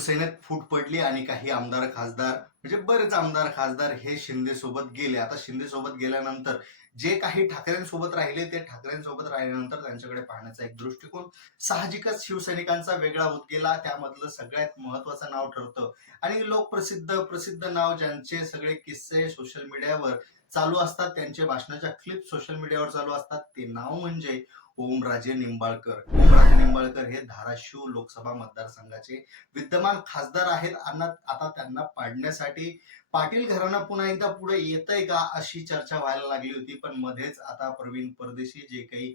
शिवसेनेत फूट पडली आणि काही आमदार खासदार म्हणजे बरेच आमदार खासदार हे शिंदे सोबत गेले. आता शिंदे सोबत गेल्यानंतर जे काही ठाकरेंसोबत राहिले ते ठाकरेंसोबत राहिल्यानंतर त्यांच्याकडे पाहण्याचा एक दृष्टिकोन साहजिकच शिवसैनिकांचा वेगळा होत गेला. त्यामधलं सगळ्यात महत्वाचं नाव ठरतं आणि लोकप्रसिद्ध प्रसिद्ध नाव ज्यांचे सगळे किस्से सोशल मीडियावर चालू असतात, त्यांचे भाषणाच्या क्लिप सोशल मीडियावर चालू असतात, ते नाव म्हणजे ओमराजे निंबाळकर. ओमराजे निंबाळकर हे धाराशिव लोकसभा मतदारसंघाचे विद्यमान खासदार आहेत. आता त्यांना पाडण्यासाठी पाटील घराणं पुन्हा एकदा पुढे येतंय का अशी चर्चा व्हायला लागली होती. पण मध्येच आता प्रवीण परदेशी जे काही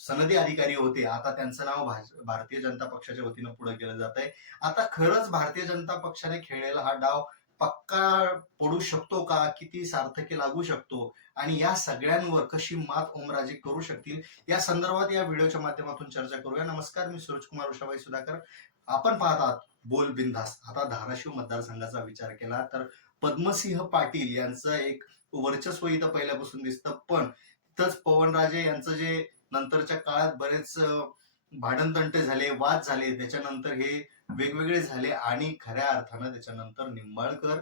सनदी अधिकारी होते, आता त्यांचं नाव भारतीय जनता पक्षाच्या वतीनं पुढे केलं जात आहे. आता खरंच भारतीय जनता पक्षाने खेळलेला हा डाव पक्का पडू शकतो का, किती सार्थकी लागू शकतो आणि या सगळ्यांवर कशी मात ओमराजे करू शकतील, या संदर्भात या व्हिडिओच्या माध्यमातून चर्चा करूया. नमस्कार, मी सूरजकुमार उषाबाई सुधाकर. आपण पाहत आहात बोल बिंदास. आता धाराशिव मतदारसंघाचा विचार केला तर पद्मसिंह पाटील यांचं एक वर्चस्व इथं पहिल्यापासून दिसतं, पण तिथंच पवनराजे यांचं जे नंतरच्या काळात बरेच भांडणतंटे झाले, वाद झाले, त्याच्यानंतर हे वेगवेगळे झाले आणि खऱ्या अर्थानं त्याच्यानंतर निंबाळकर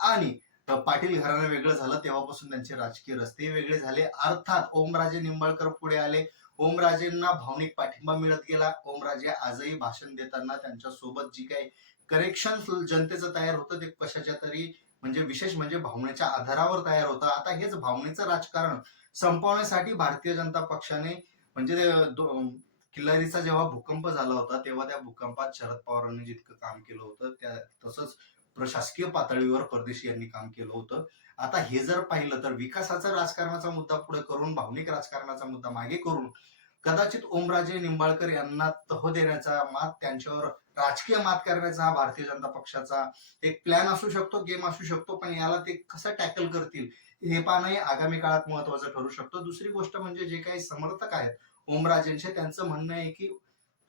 आणि पाटील घराणं वेगळं झालं. तेव्हापासून त्यांचे राजकीय रस्ते वेगळे झाले. अर्थात ओमराजे निंबाळकर पुढे आले. ओमराजेंना भावनिक पाठिंबा मिळत गेला. ओमराजे आजही भाषण देताना त्यांच्या सोबत जी काही करेक्शन जनतेचं तयार होतं ते कशाच्या तरी म्हणजे विशेष म्हणजे भावनेच्या आधारावर तयार होतं. आता हेच भावनेचं राजकारण संपवण्यासाठी भारतीय जनता पक्षाने म्हणजे किल्लारीचा जेव्हा भूकंप झाला होता तेव्हा त्या भूकंपात शरद पवारांनी जितकं काम केलं होतं त्या तसंच प्रशासकीय पातळीवर परदेशी यांनी काम केलं होतं. आता हे जर पाहिलं तर विकासाचा राजकारणाचा मुद्दा पुढे करून भावनिक राजकारणाचा मुद्दा मागे करून कदाचित ओमराजे निंबाळकर यांना तह देण्याचा, मात त्यांच्यावर राजकीय मात करण्याचा हा भारतीय जनता पक्षाचा एक प्लॅन असू शकतो, गेम असू शकतो. पण याला ते कसं टॅकल करतील हे पाहणंही आगामी काळात महत्वाचं ठरू शकतं. दुसरी गोष्ट म्हणजे जे काही समर्थक आहेत ओमराजेंचे, त्यांचं म्हणणं आहे की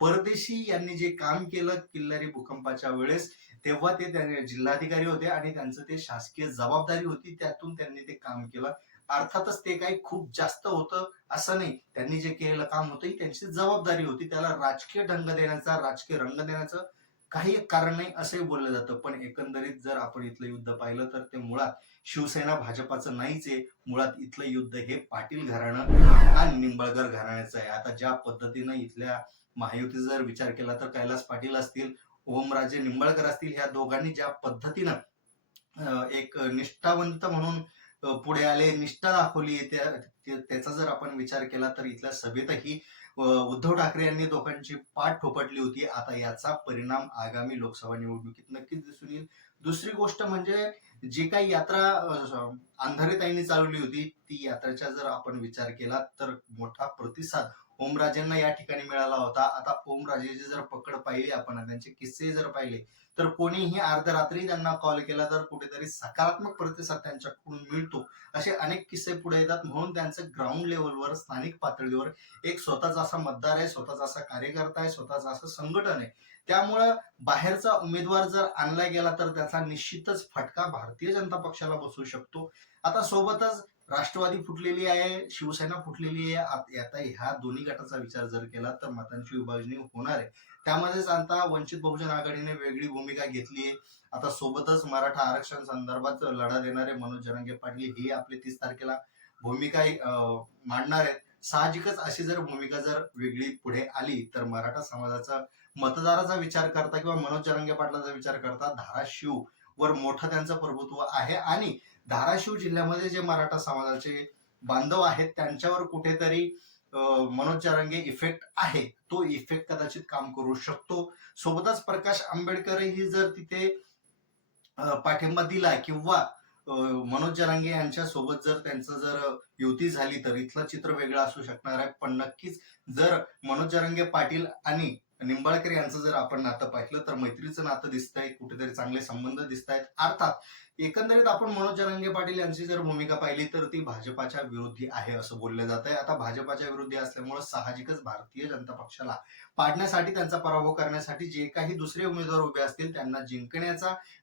परदेशी यांनी जे काम केलं किल्लारी भूकंपाच्या वेळेस, तेव्हा ते जिल्हाधिकारी होते आणि त्यांचं ते शासकीय जबाबदारी होती, त्यातून त्यांनी ते काम केलं. अर्थातच ते काही खूप जास्त होतं असं नाही, त्यांनी जे केलेलं काम होतं ही त्यांची जबाबदारी होती. त्याला राजकीय ढंग देण्याचा, राजकीय रंग देण्याचं काही कारण नाही असंही बोललं जातं. पण एकंदरीत जर आपण इथलं युद्ध पाहिलं तर ते मुळात शिवसेना भाजपाचं नाहीच आहे. मुळात इथलं युद्ध हे पाटील घराणं आणि निंबाळकर घराण्याचं आहे. आता ज्या पद्धतीनं इथल्या महायुतीचा जर विचार केला तर कैलास पाटील असतील, ओमराजे निंबाळकर असतील, ह्या दोघांनी ज्या पद्धतीनं एक निष्ठावंत म्हणून पुढे आले, निष्ठा दाखवली, त्याचा जर आपण विचार केला तर इथल्या सभेतही उद्धव ठाकरे यांनी दोघांची पाठ थोपटली होती. आता याचा परिणाम आगामी लोकसभा निवडणुकीत नक्कीच दिसून येईल. दुसरी गोष्ट म्हणजे जी काही यात्रा अंधारेताईंनी चालवली होती, ती यात्रेचा जर आपण विचार केला तर मोठा प्रतिसाद ओमराजेंना या ठिकाणी मिळाला होता. आता ओमराजेची जर पकड पाहिली आपण, त्यांचे किस्से जर पाहिले तर कोणीही अर्ध्या रात्री त्यांना कॉल केला तर कुठेतरी सकारात्मक प्रतिसाद त्यांच्याकडून मिळतो. असे अनेक किस्से पुढे येतात. म्हणून त्यांचं ग्राउंड लेवलवर, स्थानिक पातळीवर एक स्वतःचा असा मतदार आहे, स्वतःचा असा कार्यकर्ता आहे, स्वतःचा असं संघटन आहे. त्यामुळं बाहेरचा उमेदवार जर आणला गेला तर त्याचा निश्चितच फटका भारतीय जनता पक्षाला बसू शकतो. आता सोबतच राष्ट्रवादी फुटलेली आहे, शिवसेना फुटलेली आहे. आता ह्या दोन्ही गटाचा विचार जर केला तर मतांची विभागणी होणार आहे. त्यामध्येच आता वंचित बहुजन आघाडीने वेगळी भूमिका घेतली आहे. आता सोबतच मराठा आरक्षण संदर्भात लढा देणारे मनोज जरांगे पाटील हे आपले 30 तारखेला भूमिका मांडणार आहेत. साहजिकच अशी जर भूमिका जर वेगळी पुढे आली तर मराठा समाजाचा मतदाराचा विचार करता किंवा मनोज जरांगे पाटलाचा विचार करता धाराशिव वर मोठं त्यांचं प्रभुत्व आहे आणि धाराशिव जिल्ह्यामध्ये जे मराठा समाजाचे बांधव आहेत त्यांच्यावर कुठेतरी मनोज जरांगे इफेक्ट आहे, तो इफेक्ट कदाचित काम करू शकतो. सोबतच प्रकाश आंबेडकरही जर तिथे पाठिंबा दिला किंवा मनोज जरांगे यांच्या सोबत जर त्यांचं जर युती झाली तर इथलं चित्र वेगळं असू शकणार आहे. पण नक्कीच जर मनोज जरांगे पाटील आणि निंबाळकर यांचं जर आपण नातं पाहिलं तर मैत्रीचं नातं दिसतंय, कुठेतरी चांगले संबंध दिसत आहेत. अर्थात एकंदरीत आपण मनोज जरांगे पाटील यांची जर भूमिका पाहिली तर ती भाजपाच्या विरोधी आहे असं बोललं जात आहे. आता भाजपाच्या विरोधी असल्यामुळे साहजिकच भारतीय जनता पक्षाला पाडण्यासाठी, त्यांचा पराभव करण्यासाठी जे काही दुसरे उमेदवार उभे असतील त्यांना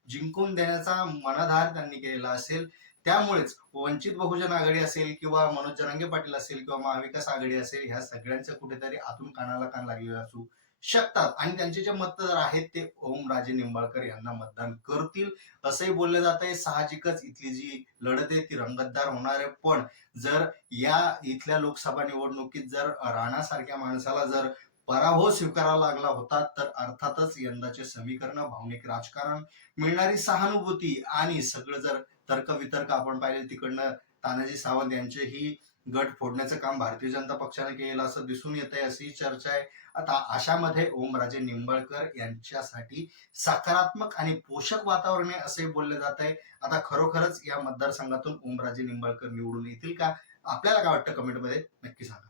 जिंकून देण्याचा मनाधार त्यांनी केलेला असेल. त्यामुळेच वंचित बहुजन आघाडी असेल किंवा मनोज जरांगे पाटील असेल किंवा महाविकास आघाडी असेल, ह्या सगळ्यांचं कुठेतरी आतून कानाला कान लागलेला असू शकतात आणि त्यांचे जे मतदार आहेत ते ओमराजे निंबाळकर यांना मतदान करतील असंही बोललं जात आहे. साहजिकच इथली जी लढत आहे ती रंगतदार होणार आहे. पण जर या इथल्या लोकसभा निवडणुकीत जर राणासारख्या माणसाला जर पराभव स्वीकारावा लागला होता तर अर्थातच यंदाचे समीकरण, भावनिक राजकारण, मिळणारी सहानुभूती आणि सगळं जर तर्कवितर्क आपण पाहिले तिकडनं तानाजी सावंत यांचेही गट फोडण्याचं काम भारतीय जनता पक्षाने केलं असं दिसून येत आहे, अशी चर्चा आहे. आता अशामध्ये ओमराजे निंबाळकर यांच्यासाठी सकारात्मक आणि पोषक वातावरण आहे असे बोलले जात आहे. आता खरोखरच या मतदारसंघातून ओमराजे निंबाळकर निवडून येतील का? आपल्याला काय वाटतं कमेंटमध्ये नक्की सांगा.